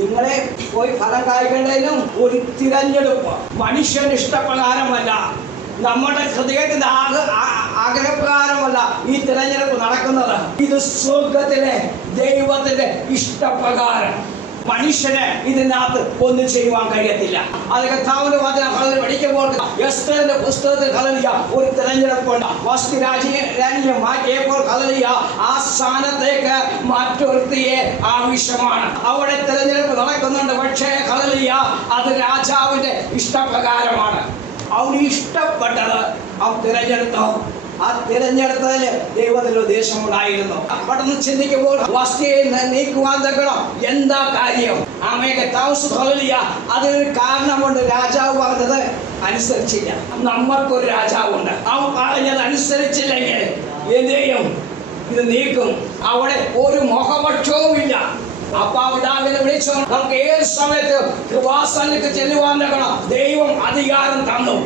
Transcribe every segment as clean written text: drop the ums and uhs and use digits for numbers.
നിങ്ങളെ പോയി ഫലം കായ്ക്കേണ്ടതിനും ഒരു തിരഞ്ഞെടുപ്പ്. മനുഷ്യന് ഇഷ്ടപ്രകാരമല്ല, നമ്മുടെ ഹൃദയത്തിന്റെ ആഗ്രഹപ്രകാരമല്ല ഈ തിരഞ്ഞെടുപ്പ് നടക്കുന്നത്. ഇത് സ്വർഗത്തിലെ ദൈവത്തിന്റെ ഇഷ്ടപ്രകാരം. മനുഷ്യന് ഇതിനകത്ത് ഒന്നും ചെയ്യുവാൻ കഴിയത്തില്ല. അത് കർത്താവിന്റെ വചനം പഠിക്കുമ്പോൾ എസ്തേറിന്റെ പുസ്തകത്തിൽ ഹല്ലേലൂയ ഒരു തിരഞ്ഞെടുപ്പുണ്ട്. വസ്തു രാജ്യം മാറ്റിയപ്പോൾ ഹല്ലേലൂയ ആ സ്ഥാനത്തേക്ക് മറ്റൊരുത്തിയെ ആവശ്യമാണ്. അവിടെ തിരഞ്ഞെടുപ്പ് നടക്കുന്നുണ്ട്. പക്ഷേ ഹല്ലേലൂയ അത് രാജാവിന്റെ ഇഷ്ടപ്രകാരമാണ്. അവന് ഇഷ്ടപ്പെട്ടത് അവൻ തിരഞ്ഞെടുത്തോ. ആ തിരഞ്ഞെടുത്തതിന് ദൈവത്തിന് ഉദ്ദേശമുണ്ടായിരുന്നു. പെട്ടെന്ന് ചിന്തിക്കുമ്പോൾ വസ്തുയെ നീക്കുവാൻ തക്കണം എന്താ കാര്യം? ആമേക്ക് താമസിയ അതിനൊരു കാരണമുണ്ട്. രാജാവ് പറഞ്ഞത് അനുസരിച്ചില്ല. നമ്മൾക്കൊരു രാജാവുണ്ട്. അവൻ പറഞ്ഞത് അനുസരിച്ചില്ലെങ്കിൽ എന്ത് ചെയ്യും? ഇത് നീക്കും. അവിടെ ഒരു മുഖപക്ഷവും ഇല്ല. അപ്പാവിടാവിനെ വിളിച്ചോ. നമുക്ക് ഏത് സമയത്ത് കൃപാസനത്തിലേക്ക് ചെല്ലുവാൻ തക്കണം ദൈവം അധികാരം തന്നു.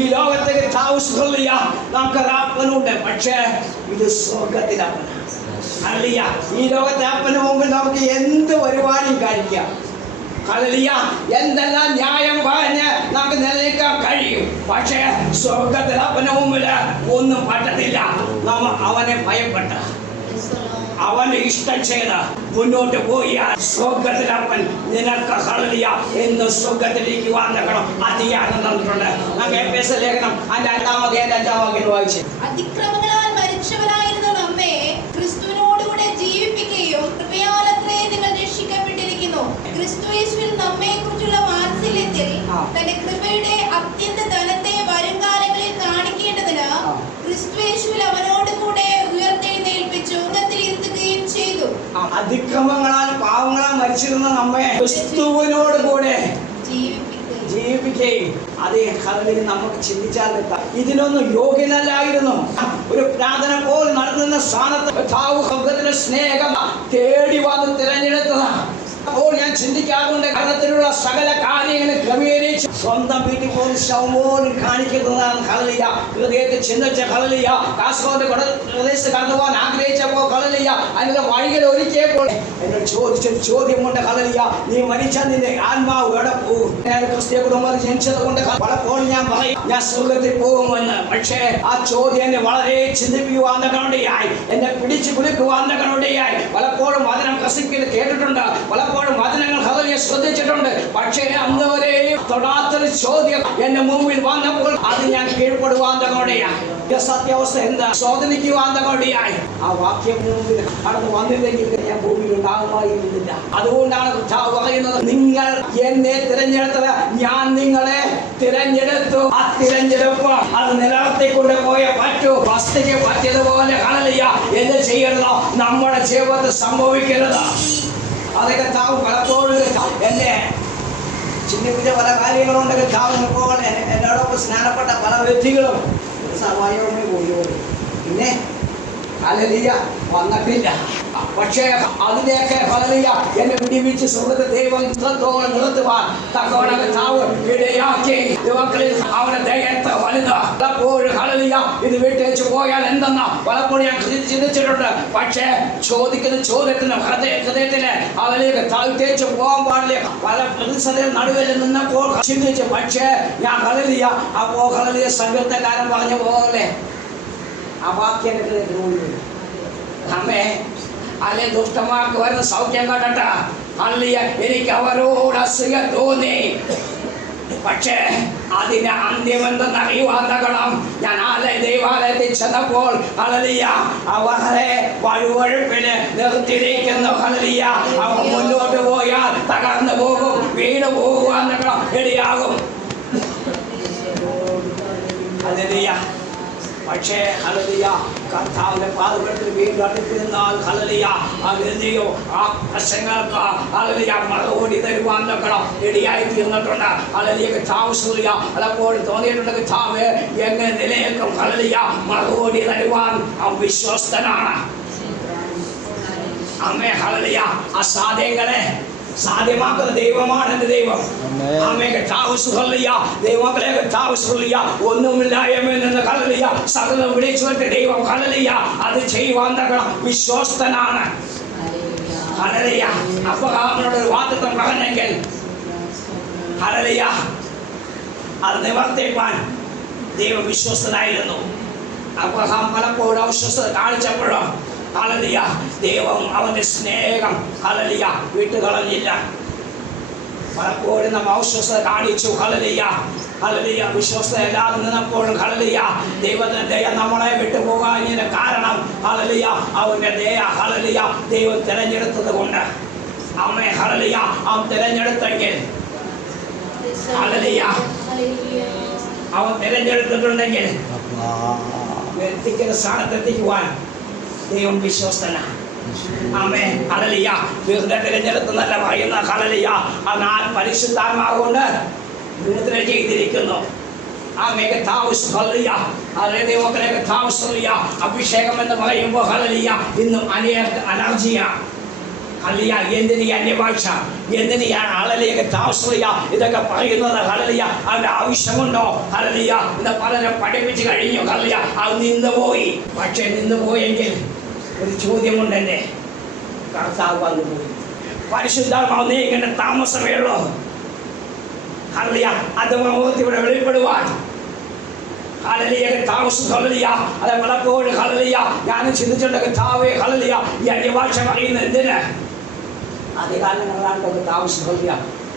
ഈ ലോകത്തേക്ക് താമസിക്കില്ല. നമുക്ക് അപ്പനുണ്ട്. പക്ഷേ ഇത് സ്വർഗത്തിലെ അപ്പന. ഈ ലോകത്തെ അപ്പന് മുമ്പിൽ നമുക്ക് എന്ത് പരിപാടിയും കഴിക്കാം. ഹല്ലേലൂയ. എന്തെല്ലാം ന്യായം പറഞ്ഞ് നമുക്ക് നിലനിൽക്കാൻ കഴിയും. പക്ഷേ സ്വർഗത്തിലെ അപ്പന് മുമ്പിൽ ഒന്നും പറ്റത്തില്ല. നാം അവനെ ഭയപ്പെട്ട അവന്റെ ഇഷ്ടം ചെയ്ത് മുന്നോട്ട് പോയാൽ സ്വർഗത്തിലപ്പൻ നിനക്ക് ഹല്ലേലൂയ എന്ന് സ്വർഗത്തിലേക്ക് വന്നേക്കണം അധികാരം തന്നിട്ടുണ്ട്. നമുക്ക് എഫേസ്യ ലേഖനം 5-ാം വായിച്ചു. അതിക്രമങ്ങളാൽ മരിച്ചവരായിരുന്ന നമ്മെ ക്രിസ്തുവിനോടുകൂടെ ജീവിപ്പിക്കുകയും കൃപയാലത്രേ നിങ്ങൾ രക്ഷിക്കപ്പെട്ടിരിക്കുന്നു. ക്രിസ്തുയേശുവിൽ നമ്മെ കുറിച്ചുള്ള വാത്സല്യത്തിൽ തന്റെ കൃപയുടെ അത്യന്ത ധനത്തെ വരുംകാലങ്ങളിൽ കാണിക്കേണ്ടതിന് ക്രിസ്തുയേശുവിൽ അവനോട് കൂടെ ഉയർത്തെഴുന്നേൽപ്പിച്ചു ഇരുത്തുകയും ചെയ്തു. അതിക്രമങ്ങളാൽ പാവങ്ങളാൽ മരിച്ചിരുന്ന നമ്മെ ക്രിസ്തുവിനോട് കൂടെ ജീവിപ്പിക്കുകയും. അതേ ഹല്ലേലൂയ. നമുക്ക് ചിന്തിച്ചാൽ ഇതിനൊന്നും യോഗ്യനല്ലായിരുന്നു. ഒരു പ്രാർത്ഥന പോലും നടത്തുന്ന സ്ഥാനത്ത് സ്നേഹം തേടി വന്ന് തിരഞ്ഞെടുത്തതാണ്. അപ്പോൾ ഞാൻ ചിന്തിക്കാറുണ്ട് കർമ്മത്തിലുള്ള സകല കാര്യങ്ങളും ക്രമീകരിച്ച് സ്വന്തം വീട്ടിൽ പോലും ശവമോലും കാണിക്കുന്നതാണ് ഹല്ലേലൂയ. ഹൃദയത്തിൽ ചിന്തിച്ച ഹല്ലേലൂയ. കാസർഗോഡ് പ്രദേശത്ത് കടന്നുപോകാൻ ആഗ്രഹിച്ചപ്പോൾ ഹല്ലേലൂയ അതിനുള്ള വഴികൾ ഒരുക്കിയപ്പോൾ എന്നോട് ചോദിച്ചൊരു ചോദ്യമുണ്ട്. ഹല്ലേലൂയ, നീ മരിച്ചാൽ നിന്റെ ആത്മാവ് എവിടെ പോകും? ഞാൻ ക്രിസ്തീയ കുടുംബത്തിൽ ജനിച്ചത് കൊണ്ട് പലപ്പോഴും ഞാൻ പറയും ഞാൻ സ്വർഗത്തിൽ പോകുമെന്ന്. പക്ഷേ ആ ചോദ്യം എന്നെ വളരെ ചിന്തിപ്പിക്കുവാൻ തക്കനോടെയായി, എന്നെ പിടിച്ചു കുലുക്കുവാൻ തക്കനോടെയായി. പലപ്പോഴും വചനം പ്രസംഗിക്കുന്നത് കേട്ടിട്ടുണ്ട്, പലപ്പോഴും വചനങ്ങൾ ഹല്ലേലൂയ ശ്രദ്ധിച്ചിട്ടുണ്ട്. പക്ഷേ അന്ന് വരെയും തൊടാത്തൊരു ചോദ്യം എന്റെ മുമ്പിൽ വന്നപ്പോൾ അത് ഞാൻ കീഴ്പ്പെടുവാൻ തക്കനോടെയായി. സത്യാവസ്ഥ എന്താ ശോധനിക്കുവാൻ തക്കനോടെയായി. ആ വാക്യം മുമ്പിൽ കടന്നു വന്നില്ലെങ്കിൽ ഞാൻ ഭൂമിയിൽ ഉണ്ടാകുമായിരുന്നില്ല. അതുകൊണ്ടാണ് കർത്താവ് പറയുന്നത്, നിങ്ങൾ എന്നെ തിരഞ്ഞെടുത്തത്, ഞാൻ നിങ്ങളെ തിരഞ്ഞെടുത്തു. ആ തിരഞ്ഞെടുപ്പ് അത് നിലനിർത്തിക്കൊണ്ട് പോയ പറ്റൂ. വസ്തുക്ക് പറ്റിയതുപോലെ ഹല്ലേലൂയ എന്ത് ചെയ്യരുതോ നമ്മുടെ ജീവിതത്തിൽ സംഭവിക്കരുത്. അതൊക്കെ താവ് പലപ്പോഴും എന്നെ ചിന്തിപ്പിച്ച പല കാര്യങ്ങളുണ്ടെങ്കിൽ താവ് എന്നോടൊപ്പം സ്നാനപ്പെട്ട പല വ്യക്തികളും സർവായോടെ പോയി. പിന്നെ ഹല്ലേലൂയ വന്നിട്ടില്ല. പക്ഷേ അതിനെയൊക്കെ ഹല്ലേലൂയ എന്നെ വിടിവിച്ച് സ്വർഗ്ഗത്തെ ദൈവം ഇത്രത്തോളം നിർത്തുവാൻ തക്കവണ്ണം താവ് ഇടയാക്കി. ദൈവങ്ങളിൽ അവനെ ദയത്തെ വലുത്. പലപ്പോഴും ഹല്ലേലൂയ ഇത് വിട്ടേച്ച് പോയാൽ എന്തെന്നാ പലപ്പോഴും ഞാൻ ചിന്തിച്ചിട്ടുണ്ട്. പക്ഷേ ചോദിക്കുന്ന ചോദ്യത്തിന് ഹൃദയത്തിന് ഹല്ലേലൂയ താഴ്ത്തേച്ച് പോകാൻ പാടില്ല. പല പ്രതിസന്ധികൾ നടുവിൽ നിന്നപ്പോൾ ചിന്തിച്ചു. പക്ഷേ ഞാൻ ഹല്ലേലൂയ അപ്പോൾ ഹല്ലേലൂയ സംഗീതക്കാരൻ പറഞ്ഞു പോലെ ആ വാക്യം നമ്മെ അല്ലെ ദുഷ്ടമാർക്ക് വരുന്ന സൗഖ്യം കണ്ടട്ട ഹല്ലേലൂയ എനിക്ക് അവരോട് അസൂയ തോന്നി. പക്ഷേ അതിന്റെ അന്ത്യമെന്തെന്ന് അറിയുവാൻ തക്കണം. ഞാൻ ദൈവാലയത്തിൽ ചെന്നപ്പോൾ ഹല്ലേലൂയ അവരെ വഴുവഴുപ്പിന് നിർത്തിയിരിക്കുന്നു. ഹല്ലേലൂയ അവ മുന്നോട്ട് പോയാൽ തകർന്നു പോകും, വീണ് പോകുവാൻ തക്കണം ഇടയാകും. ഹല്ലേലൂയ. പക്ഷേ ഹല്ലേലൂയ കർത്താവിന്റെ പാദത്തിൽ വീണ്ടും അടുത്തിരുന്നാൽ ഹല്ലേലൂയ ഹല്ലേലൂയ ആ പ്രശ്നങ്ങൾക്ക് ഹല്ലേലൂയ മറുപടി തരുവാൻ തക്കണം ഇടയായി തീർന്നിട്ടുണ്ട്. ഹല്ലേലൂയ താമസില്ല പലപ്പോഴും തോന്നിയിട്ടുണ്ട് കർത്താവ് എങ്ങനെ നിലനിൽക്കും. ഹല്ലേലൂയ മറുപടി തരുവാൻ വിശ്വസ്തനാണ്. അമ്മേ ഹല്ലേലൂയ അസാധ്യങ്ങളെ സാധ്യമാക്കുന്ന ദൈവമാണ് എന്റെ ദൈവം. ദൈവമക്കളെ ഒന്നുമില്ലായ്മയിൽ നിന്ന് ഹല്ലേലൂയ സകലം വിളിച്ചു ദൈവം ഹല്ലേലൂയ അത് ചെയ്യുവാൻ തക്കണം വിശ്വസ്തനാണ്. ഹല്ലേലൂയ. അബ്രഹാമിനോട് ഒരു വാഗ്ദത്തം പറഞ്ഞെങ്കിൽ ഹല്ലേലൂയ അത് നിവർത്തിപ്പാൻ ദൈവം വിശ്വസ്തനായിരുന്നു. അബ്രഹാം പലപ്പോഴും അവിശ്വസ്തത കാണിച്ചപ്പോഴോ ഹല്ലേലൂയ ദൈവം അവന്റെ സ്നേഹം ഹല്ലേലൂയ വിട്ടുകളഞ്ഞില്ല. പലപ്പോഴും നാം അവിശ്വസ്തത കാണിച്ചു ഹല്ലേലൂയ ഹല്ലേലൂയ വിശ്വസ്തതയില്ലാതെ നിന്നപ്പോഴും ഹല്ലേലൂയ ദൈവത്തിന്റെ ദയ നമ്മളെ വിട്ടുപോകാഞ്ഞതിന്റെ കാരണം ഹല്ലേലൂയ അവന്റെ ദയ ഹല്ലേലൂയ ദൈവം തിരഞ്ഞെടുത്തത് കൊണ്ട്. അവനെ ഹല്ലേലൂയ അവൻ തിരഞ്ഞെടുത്തെങ്കിൽ ഹല്ലേലൂയ അവൻ തിരഞ്ഞെടുത്തിട്ടുണ്ടെങ്കിൽ എത്തിക്കുന്ന സ്ഥാനത്തെത്തിക്കുവാൻ ദൈവം വിശ്വസ്തനാണ്. ആമേൻ ഹല്ലേലൂയ. വെറുതെ തിരഞ്ഞെടുത്തെന്നല്ല പറയുന്ന ഹല്ലേലൂയ അവൻ പരിശുദ്ധാത്മാവുകൊണ്ട് മുദ്ര ചെയ്തിരിക്കുന്നു. അഭിഷേകം എന്ന് പറയുമ്പോൾ ഹല്ലേലൂയ ഇന്നും അനേക അലർജിയാണ്. ഹല്ലേലൂയ എന്തിനീ അന്യഭാഷ, എന്തിനാണ് ഹല്ലേലൂയ താമസിക്കുക ഇതൊക്കെ പറയുന്നത്? ഹല്ലേലൂയ അവന്റെ ആവശ്യമുണ്ടോ? ഹല്ലേലൂയ ഇന്ന് പലരും പഠിപ്പിച്ചു കഴിഞ്ഞു. ഹല്ലേലൂയ അത് നിന്നുപോയി. പക്ഷെ നിന്നുപോയെങ്കിൽ ഒരു ചോദ്യമുണ്ട്, എന്നെ കർത്താവ് വന്നുപോയി. പരിശുദ്ധാത്മാവ് നീക്കേണ്ട താമസമേ ഉള്ളൂ. ഹല്ലേലൂയ അത് ഇവിടെ വെളിപ്പെടുവാൻ ഹല്ലേലൂയ താമസം ഹല്ലേലൂയ അത് പലപ്പോഴും ഹല്ലേലൂയ ഞാൻ ചിന്തിച്ചിട്ടുണ്ട് കർത്താവേ ഹല്ലേലൂയ ഈ അന്യഭാഷ പറയുന്നത് എന്തിന്? അധികാരങ്ങളാണ്ടൊക്കെ താമസം ഹല്ലേലൂയ.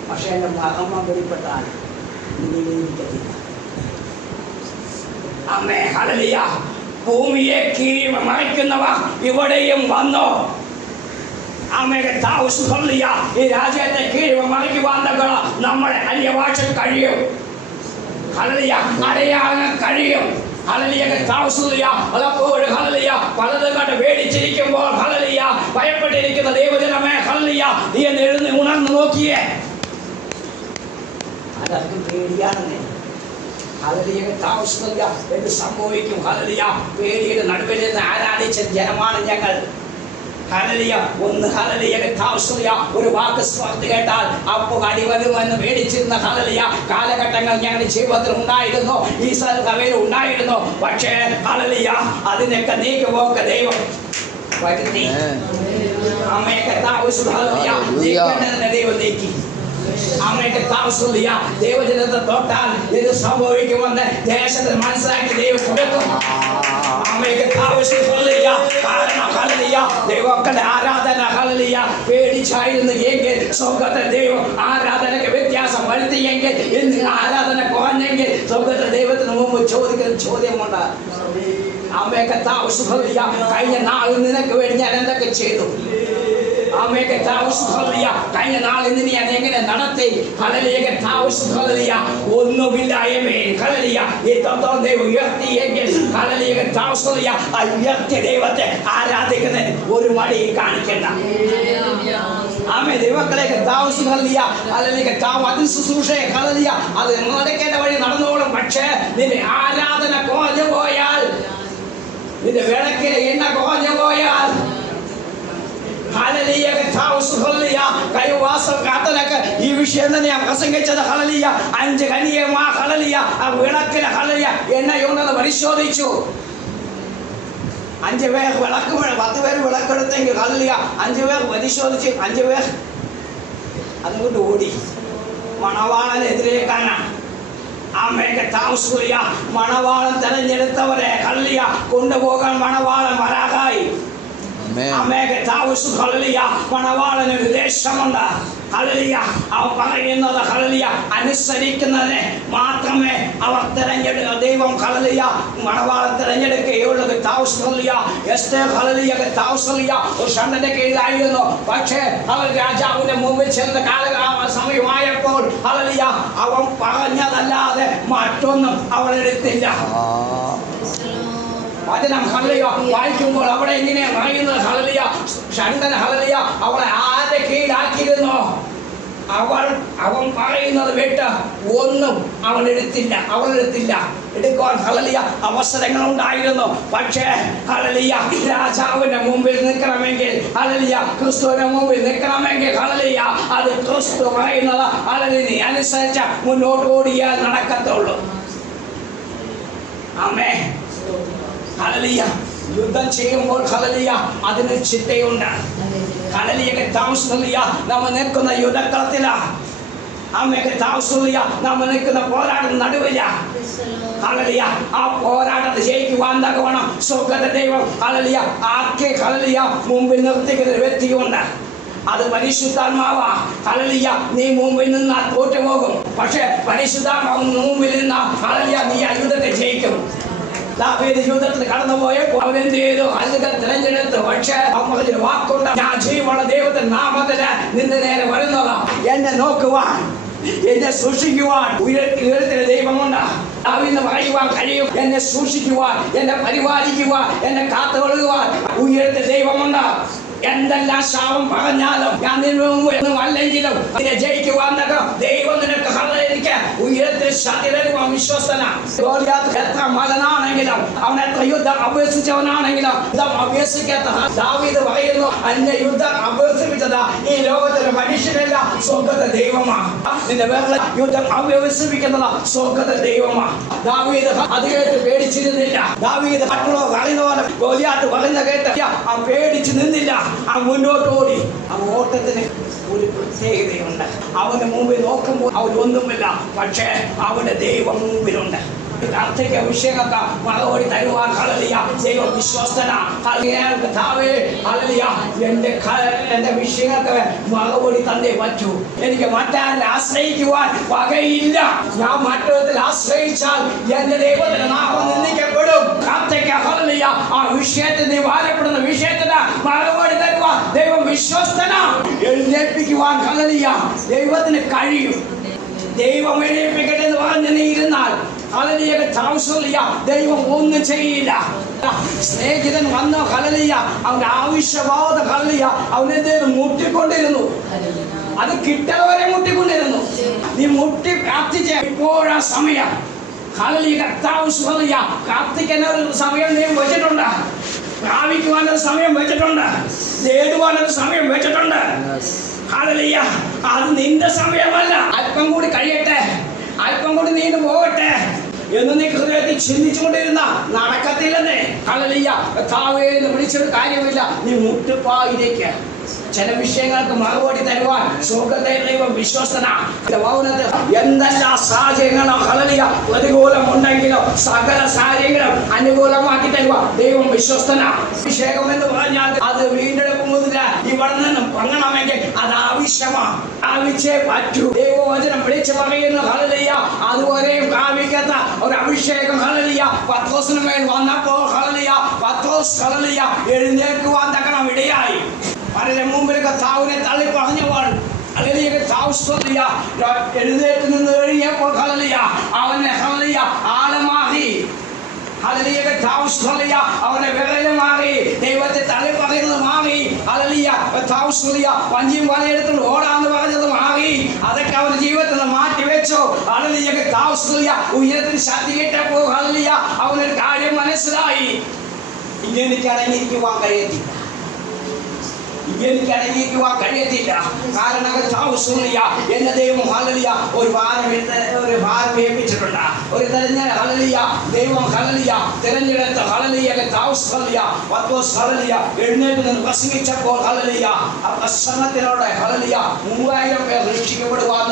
പക്ഷേ എൻ്റെ മകമ്മ വെളിപ്പെട്ടാണ് അമ്മേ ഹല്ലേലൂയ. ഭൂമിയെ കീഴ് മറിക്കുന്നവ ഇവിടെയും വന്നോ? അമ്മയുടെ താമസം ഹല്ലേലൂയ ഈ രാജ്യത്തെ കീഴ് മറിക്കുവാൻ നമ്മളെ അന്യഭാഷ കഴിയും. ഹല്ലേലൂയ അറിയാൻ കഴിയും. ഹല്ലേലൂയ താമസിക്കുക പലപ്പോഴും ഹല്ലേലൂയ പലതും കണ്ട് പേടിച്ചിരിക്കുമ്പോൾ ഹല്ലേലൂയ ഭയപ്പെട്ടിരിക്കുന്ന ദൈവജനമേ ഹല്ലേലൂയ നീ എഴുന്ന് ഉണർന്ന് നോക്കിയേ. അതൊക്കെ പേടിയാണെന്നേ. ഹല്ലേലൂയ താമസിക്കുക എന്ത് സംഭവിക്കും? ഹല്ലേലൂയ പേടിയുടെ നടുവിൽ നിന്ന് ആരാധിച്ച ജനമാണ് ഞങ്ങൾ. ഹല്ലേലൂയ ഒന്ന് ഹല്ലേലൂയ താമസിക്കുക ഒരു വാക്ക് സ്വാർത്ഥ കേട്ടാൽ അപ്പോൾ അടിവരുമെന്ന് പേടിച്ചിരുന്ന ഹല്ലേലൂയ കാലഘട്ടങ്ങൾ ഞങ്ങളുടെ ജീവിതത്തിൽ ഉണ്ടായിരുന്നു, ഈ സഭയിൽ ഉണ്ടായിരുന്നു. പക്ഷേ ഹല്ലേലൂയ അതിനൊക്കെ നീക്കുപോക്ക് ദൈവം വരുത്തി. അമ്മയൊക്കെ താമസിക്കുക ദൈവം നീക്കി. അമ്മയൊക്കെ താമസിക്കുക ദൈവജനത്തെ തൊട്ടാൽ ഇത് സംഭവിക്കുമെന്ന് ദേശത്തിന് മനസ്സിലാക്കി ദൈവം കൊടുക്കും. അമ്മയൊക്കെ താമസിക്കുക കാരണം ഹല്ലേലൂയ ദൈവമക്കളുടെ ആരാധന ഹല്ലേലൂയ പേടിച്ചായിരുന്നു എങ്കിൽ സ്വർഗ്ഗത്തെ ദൈവം ആരാധനയ്ക്ക് വ്യത്യാസം വരുത്തിയെങ്കിൽ ഇന്ന് ആരാധന കുറഞ്ഞെങ്കിൽ സ്വർഗ്ഗത്തെ ദൈവത്തിന് മുമ്പ് ചോദിക്കുന്ന ചോദ്യമുണ്ട്. അമ്മയൊക്കെ താമസിക്കുക കഴിഞ്ഞ നാളിൽ നിനക്ക് വേണ്ടി ഞാൻ എന്തൊക്കെ ചെയ്തു? അമ്മയൊക്കെ താമസിക്കുക കഴിഞ്ഞ നാളിൽ നിന്ന് ഞാൻ എങ്ങനെ നടത്തി? ഹല്ലേലൂയ താമസിക്കുക ഒന്നുമില്ലായ്മേ ഹല്ലേലൂയ ഇത്രത്തോളം ദൈവം ഉയർത്തിയെങ്കിൽ ഹല്ലേലൂയ താമസിക്കുക ആ ഉയർത്തിയ ദൈവത്തെ ആരാധിക്കുന്നതിന് ഒരു മടി കാണിക്കണ്ട. ആമേൻ ദൈവക്കളെയൊക്കെ താമസിക്കുക ഹല്ലേലൂയ അതിൽ ശുശ്രൂഷയെ ഹല്ലേലൂയ അത് നടക്കേണ്ട വഴി നടന്നോളും. പക്ഷേ നിന്റെ ആരാധന കുറഞ്ഞു പോയാൽ, നിന്റെ വിളക്കിലെ എണ്ണ കുറഞ്ഞു പോയാൽ ഹല്ലേലൂയ ഹല്ലേലൂയ കൈവാസം കാത്തലൊക്കെ ഈ വിഷയം തന്നെ ഞാൻ പ്രസംഗിച്ചത്. ഹല്ലേലൂയ 5 കനിയമാ ഹല്ലേലൂയ ആ വിളക്കിലെ ഹല്ലേലൂയ എണ്ണയുണ്ടെന്ന് പരിശോധിച്ചു. 5 പേർ വിളക്ക് 10 പേർ വിളക്കെടുത്തെങ്കിൽ ഹല്ലേലൂയ 5 പേർ പരിശോധിച്ച് 5 പേർ അതുകൊണ്ട് ഓടി മണവാളനെതിരേക്കാനാ. അമ്മയൊക്കെ താമസിക്കുക മണവാളൻ തെരഞ്ഞെടുത്തവരെ ഹല്ലേലൂയ കൊണ്ടുപോകാൻ മണവാളൻ വരാകായി. അമ്മയൊക്കെ താമസിക്കുക ഹല്ലേലൂയ മണവാളന് ഒരു ദേശമുണ്ട്. ഹല്ലേലൂയ അവൻ പറയുന്നത് ഹല്ലേലൂയ അനുസരിക്കുന്നതിനെ മാത്രമേ അവർ തിരഞ്ഞെടുക്ക ദൈവം ഹല്ലേലൂയ മണവാളൻ തിരഞ്ഞെടുക്കുകയുള്ളൂ. താമസിക്കുക എസ്തേർ ഹല്ലേലൂയ താമസിക്കുക ഒരു ഷണ്ടന്റെ കീഴിലായിരുന്നു. പക്ഷേ അവൻ രാജാവിന്റെ മുമ്പിൽ ചെന്ന സമയമായപ്പോൾ ഹല്ലേലൂയ അവൻ പറഞ്ഞതല്ലാതെ മറ്റൊന്നും അവൾ എടുത്തില്ല. വചനം ഹല്ലേലൂയ വായിക്കുമ്പോൾ അവിടെ ഇങ്ങനെ പറയുന്നത് ഹല്ലേലൂയ ഷണ്ടൻ ഹല്ലേലൂയ അവളെ ആരുടെ കീഴിലാക്കിയിരുന്നു? അവൻ പറയുന്നത് കേട്ട് ഒന്നും അവൾ എടുത്തില്ല. എടുക്കുവാൻ ഹല്ലേലൂയ അവസരങ്ങൾ ഉണ്ടായിരുന്നു. പക്ഷേ ഹല്ലേലൂയ രാജാവിന്റെ മുമ്പിൽ നിൽക്കണമെങ്കിൽ ഹല്ലേലൂയ ക്രിസ്തുവിന്റെ മുമ്പിൽ നിൽക്കണമെങ്കിൽ ഹല്ലേലൂയ അത് ക്രിസ്തു പറയുന്നത് ഹല്ലേലൂയ അനുസരിച്ച് മുന്നോട്ട് ഓടിയാൽ നടക്കത്തുള്ളൂ. ആമേൻ ഹല്ലേലൂയ യുദ്ധം ചെയ്യുമ്പോൾ ഹല്ലേലൂയ അതിന് ചിട്ടയുണ്ട്. ഹല്ലേലൂയ താമസിക്കില്ല. നമ്മൾ നിൽക്കുന്ന യുദ്ധക്കളത്തിലാ. അമ്മയൊക്കെ താമസിക്കില്ല. നമ്മൾ നിൽക്കുന്ന പോരാട്ടം നടുവില്ല. ഹല്ലേലൂയ ആ പോരാട്ടത്തെ ജയിക്കുവാൻ തക്കവണ്ണം സ്വർഗ്ഗത്തിലെ ദൈവം ഹല്ലേലൂയ ആക്കി ഹല്ലേലൂയ മുമ്പിൽ നിർത്തിക്കുന്ന ഒരു വ്യക്തിയുണ്ട്. അത് പരിശുദ്ധാത്മാവാ. ഹല്ലേലൂയ നീ മുമ്പിൽ നിന്നാൽ തോറ്റുപോകും. പക്ഷേ പരിശുദ്ധാത്മാവ് മുമ്പിൽ നിന്നാൽ ഹല്ലേലൂയ നീ ആ യുദ്ധത്തെ ജയിക്കും. ദാവീദ് യുദ്ധത്തിൽ കടന്നുപോയപ്പോൾ അവൻ എന്ത് ചെയ്തു? അത്ഭുതം തിരഞ്ഞെടുത്തു. പക്ഷേ അവന് വാക്കുണ്ട്, ഞാൻ ജീവനുള്ള ദൈവത്തിന്റെ നാമത്തിന് നിന്റെ നേരെ വരുന്നതാ. എന്നെ നോക്കുവാൻ, എന്നെ സൂക്ഷിക്കുവാൻ ഉയരത്തിലെ ദൈവമുണ്ട്. ദാവീദിന് പറയുവാൻ കഴിയും, എന്നെ സൂക്ഷിക്കുവാൻ, എന്നെ പരിപാലിക്കുവാൻ, എന്നെ കാത്തുകൊള്ളുവാൻ ഉയരത്തിലെ ദൈവമുണ്ട്. എന്തെല്ലാം ശാപം പറഞ്ഞാലും ഞാൻ നിന്നും അല്ലെങ്കിലും അതിനെ ജയിക്കുവാൻ ദൈവം നിനക്ക് ഹല്ലേലൂയ ഉയരത്തിൽ ശക്തി തരുവാൻ വിശ്വസ്തനാണ്. ഗോലിയാത്ത് എത്ര മകനാണെങ്കിലും അവൻ എത്ര യുദ്ധം അഭ്യസിച്ചവനാണെങ്കിലും യുദ്ധം അഭ്യസിക്കാത്ത ദാവീദ് പറയുന്നു, എന്നെ യുദ്ധം അഭ്യസിപ്പിച്ചത് ഈ ലോകത്തിലെ മനുഷ്യനല്ല, സ്വർഗ്ഗത്തിലെ ദൈവമാണ്. നിന്റെ വേറെ യുദ്ധം അഭ്യസിപ്പിക്കുന്നത് സ്വർഗ്ഗത്തിലെ ദൈവമാണ്. ദാവീദ് അത് കേട്ട് പേടിച്ചിരുന്നില്ല. ദാവീദ് മറ്റുള്ളവർ പറയുന്ന പോലെ ഗോലിയാത്ത് പറയുന്ന കേട്ട് ആ പേടിച്ചു നിന്നില്ല. ആ മുന്നോട്ട് ഓടി. ആ ഓട്ടത്തിന് ഒരു പ്രത്യേകതയുണ്ട്. അവന് മുമ്പിൽ നോക്കുമ്പോൾ അവനൊന്നുമില്ല, പക്ഷേ അവന്റെ ദൈവം മുമ്പിലുണ്ട്. കർത്തയ്ക്ക് അഭിഷേകമൊക്കെ മറുപടി തരുവാൻ ഹല്ലേലൂയ ദൈവം വിശ്വസ്തനാണ്. ഹല്ലേലൂയ എന്റെ വിഷയങ്ങൾക്ക് മറുപടി തന്നേ പറ്റൂ. എനിക്ക് മറ്റാരിൽ ആശ്രയിക്കുവാൻ വകയില്ല. ഞാൻ മറ്റൊരുത്തിൽ ആശ്രയിച്ചാൽ എന്റെ ദൈവത്തിന്റെ നാമം നിന്ദിക്കപ്പെടും. കർത്തയ്ക്ക് ഹല്ലേലൂയ ആ വിഷയത്തിൽ നീ ഭാരപ്പെടുന്ന വിഷയത്തിന് മറുപടി തരുവാൻ ദൈവം വിശ്വസ്തനാണ്. എഴുന്നേൽപ്പിക്കുവാൻ ഹല്ലേലൂയ ദൈവത്തിന് കഴിയും. ദൈവം എഴുന്നേൽപ്പിക്കട്ടെ എന്ന് പറഞ്ഞ് നീ ഇരുന്നാൽ ഹല്ലേലൂയ താമസിക്കില്ല, ദൈവം ഒന്നും ചെയ്യില്ല. സ്നേഹിതൻ വന്ന ഹല്ലേലൂയ അവന്റെ ആവശ്യബോധ ഹല്ലേലൂയ അവനെന്തേലും മുട്ടിക്കൊണ്ടിരുന്നു. അത് കിട്ടവരെ മുട്ടിക്കൊണ്ടിരുന്നു. നീ മുട്ടി പ്രാർത്ഥിച്ച ഇപ്പോഴാ സമയം. ഹല്ലേലൂയ ഹല്ലേലൂയ പ്രാർത്ഥിക്കാനൊരു സമയം നീ വെച്ചിട്ടുണ്ട്. പ്രാപിക്കുവാനൊരു സമയം വെച്ചിട്ടുണ്ട്. നേടുവാനൊരു സമയം വെച്ചിട്ടുണ്ട്. ഹല്ലേലൂയ അത് നിന്റെ സമയമല്ല. അല്പം കൂടി കഴിയട്ടെ, അല്പം കൂടി നീണ്ടു പോകട്ടെ എന്ന് നീ ഹൃദയത്തിൽ ചിന്തിച്ചുകൊണ്ടിരുന്ന നടക്കത്തില്ലെന്നേ. ഹല്ലേലൂയ കർത്താവേ എന്ന് വിളിച്ചൊരു കാര്യമില്ല. നീ മുട്ടുപായിലേക്ക് ചില വിഷയങ്ങൾക്ക് മറുപടി തരുവാൻ സ്വർഗ്ഗത്തിലെ ദൈവം വിശ്വസ്തനാണ്. എന്തെല്ലാം സാഹചര്യങ്ങളും ഹല്ലേലൂയ പ്രതികൂലമുണ്ടെങ്കിലും സകല സാഹചര്യങ്ങളും അനുകൂലമാക്കി തരുവാൻ ദൈവം വിശ്വസ്തനാണ്. അഭിഷേകം എന്ന് പറഞ്ഞാൽ അത് വീണ്ടെടുപ്പ് മുതൽ ഇവിടെ നിന്നും പങ്ങണമെങ്കിൽ അത് ആവശ്യമാണ്. ആവശ്യേ പറ്റൂ. ദൈവവചനം വിളിച്ചു പറയുന്നു ഹല്ലേലൂയ അതുവരെയും പ്രാപിക്കാത്ത ഒരു അഭിഷേകം ഹല്ലേലൂയ പത്രോസിന് മേൽ വന്നപ്പോൾ ഹല്ലേലൂയ പത്രോസ് ഹല്ലേലൂയ എഴുന്നേൽക്കുവാൻ തക്കണം ഇടയായി. അവരുടെ മുമ്പിൽ കർത്താവിനെ തള്ളി പറഞ്ഞവൾ ഹല്ലേലൂയ താമസിക്കില്ല. എഴുന്നേറ്റ് നിന്ന് കഴിഞ്ഞപ്പോൾ ഹല്ലേലൂയ അവനെ ഹല്ലേലൂയ ആളമാറി. ഹല്ലേലൂയ താമസിക്കില്ല അവനെ വിരല് മാറി. ദൈവത്തെ തള്ളി പറയുന്നത് മാറി. ഹല്ലേലൂയ താമസിക്കില്ല വഞ്ചിയും വലയെടുത്തുകൊണ്ട് ഓടാന്ന് പറഞ്ഞത് മാറി. അതൊക്കെ അവന്റെ ജീവിതത്തിൽ നിന്ന് മാറ്റിവെച്ചു. ഹല്ലേലൂയ താമസിക്കില്ല ഉയരത്തിന് ശക്തി കിട്ടപ്പോൾ ഹല്ലേലൂയ അവനൊരു കാര്യം മനസ്സിലായി. ഇങ്ങനെ അടങ്ങിയിരിക്കുവാൻ കഴിയത്തില്ല. എനിക്ക് അടങ്ങിയിരിക്കുവാൻ കഴിയത്തില്ല. കാരണം എന്റെ ദൈവം ഹല്ലേലൂയ ഒരു ഭാരം ഏൽപ്പിച്ചിട്ടുണ്ട്. ഒരു ഹല്ലേലൂയ ദൈവം ഹല്ലേലൂയ തിരഞ്ഞെടുത്ത ഹല്ലേലൂയ താമസിക്കില്ല പത്രോസ് ഹല്ലേലൂയ എഴുന്നേറ്റ് നിന്ന് പ്രസംഗിച്ചപ്പോൾ ഹല്ലേലൂയ ആ പ്രസംഗത്തിലൂടെ ഹല്ലേലൂയ 3000 പേർ രക്ഷിക്കപ്പെടുവാൻ